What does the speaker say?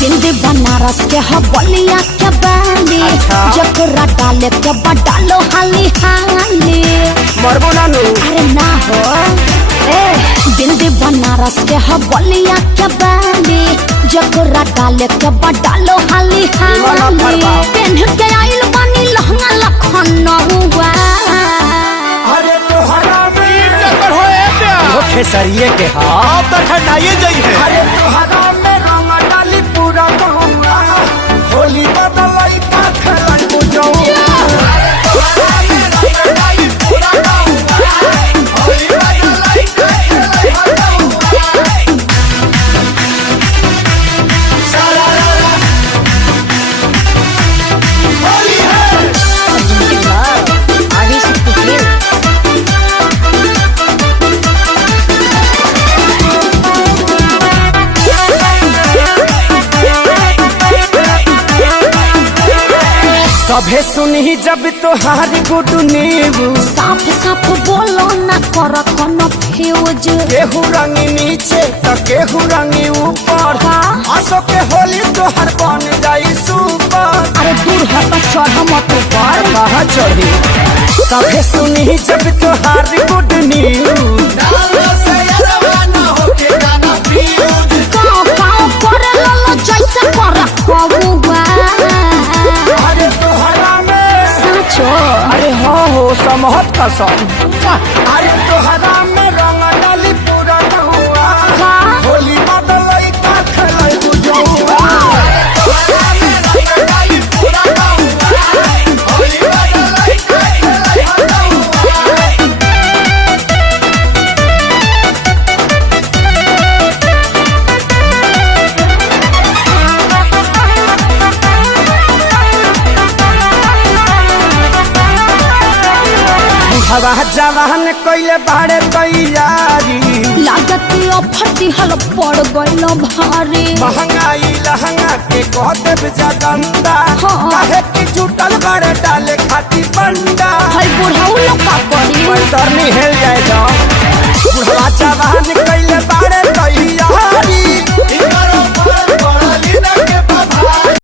दिल्ली बनारस के बलिया के बाली जकरा डाले के डालो हाली हाली मरबो नानू अरे ना हो ए दिल्ली बनारस के बलिया के बाली जकरा डाले के डालो हाली हाली पेन के आइल बनी लहंगा लखनऊआ अरे तोहरा में चक्कर होए प्यार वो खेसरिए के आप तो ठंडाइए जाइए अरे तोहरा में रंग डाली पूरा बहुआ होली बदलाई का खेलन बुझौआ सभे सुनी जब तोहार गुड न्यूज साफ साफ बोलो ना कर कोनो फ्यूज केहू रंगी नीचे तो केहू रंगी ऊपर आसो के होली तोहर बन जाई सुपर अरे दूर हट चढ़ मत ऊपर कहाँ चढ़ी सभे सुनी जब तोहार गुड न्यूज गाँव गाँव करे ललो जैसे कर कबुआ अरे तोहरा में साचो अरे हाँ हो समहत कसम अरे तोहरा में रंग डाली पूरा हुआ होली बदलाई का खेलाई बुझौआ हवा जवान कइले बाड़े तैयारी लागत फटी हल पड़ गइल भारी महंगाई लहंगा के कहते जगंदा हाँ। काहे की जुटल बाड़े डाले खाती बंडा हई बुढ़ाऊ लोग का करी पैतरनी हेल जाए बुढ़वा जवान